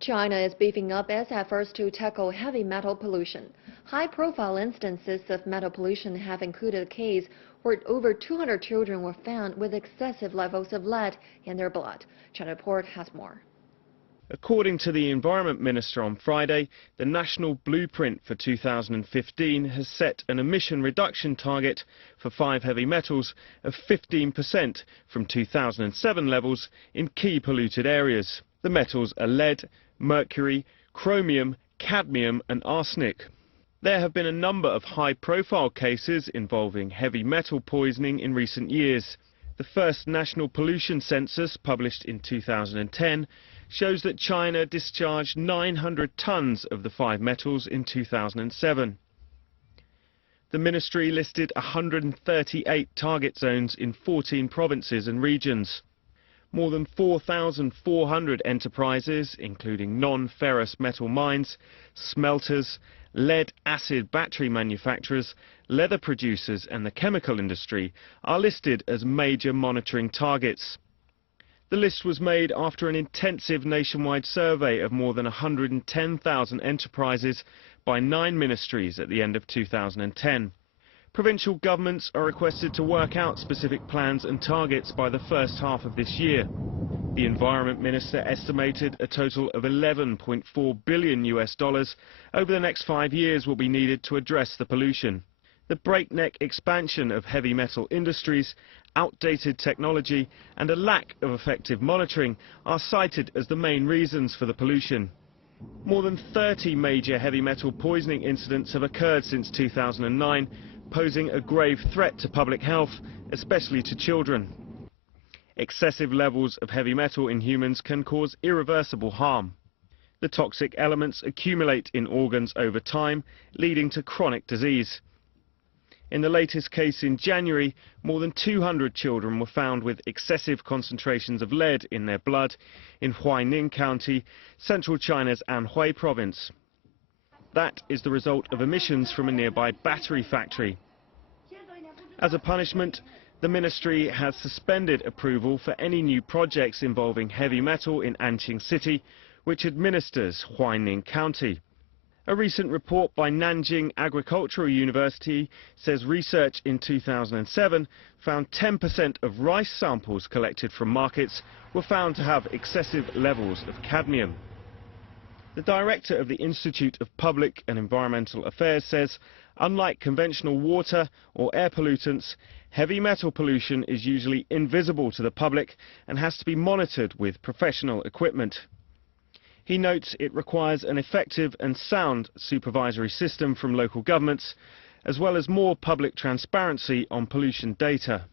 China is beefing up its efforts to tackle heavy metal pollution. High-profile instances of metal pollution have included a case where over 200 children were found with excessive levels of lead in their blood. China Report has more. According to the Environment Minister on Friday, the National Blueprint for 2015 has set an emission reduction target for 5 heavy metals of 15% from 2007 levels in key polluted areas. The metals are lead, mercury, chromium, cadmium and arsenic. There have been a number of high-profile cases involving heavy metal poisoning in recent years. The first national pollution census, published in 2010, shows that China discharged 900 tons of the 5 metals in 2007. The ministry listed 138 target zones in 14 provinces and regions. More than 4,400 enterprises, including non-ferrous metal mines, smelters, lead-acid battery manufacturers, leather producers and the chemical industry, are listed as major monitoring targets. The list was made after an intensive nationwide survey of more than 110,000 enterprises by 9 ministries at the end of 2010. Provincial governments are requested to work out specific plans and targets by the first half of this year. The Environment Minister estimated a total of $11.4 billion over the next 5 years will be needed to address the pollution. The breakneck expansion of heavy metal industries, outdated technology and a lack of effective monitoring are cited as the main reasons for the pollution. More than 30 major heavy metal poisoning incidents have occurred since 2009, posing a grave threat to public health, especially to children. Excessive levels of heavy metal in humans can cause irreversible harm. The toxic elements accumulate in organs over time, leading to chronic disease. In the latest case in January, more than 200 children were found with excessive concentrations of lead in their blood in Huaining County, central China's Anhui province. That is the result of emissions from a nearby battery factory. As a punishment, the ministry has suspended approval for any new projects involving heavy metal in Anqing City, which administers Huaining County. A recent report by Nanjing Agricultural University says research in 2007 found 10% of rice samples collected from markets were found to have excessive levels of cadmium. The director of the Institute of Public and Environmental Affairs says, unlike conventional water or air pollutants, heavy metal pollution is usually invisible to the public and has to be monitored with professional equipment. He notes it requires an effective and sound supervisory system from local governments, as well as more public transparency on pollution data.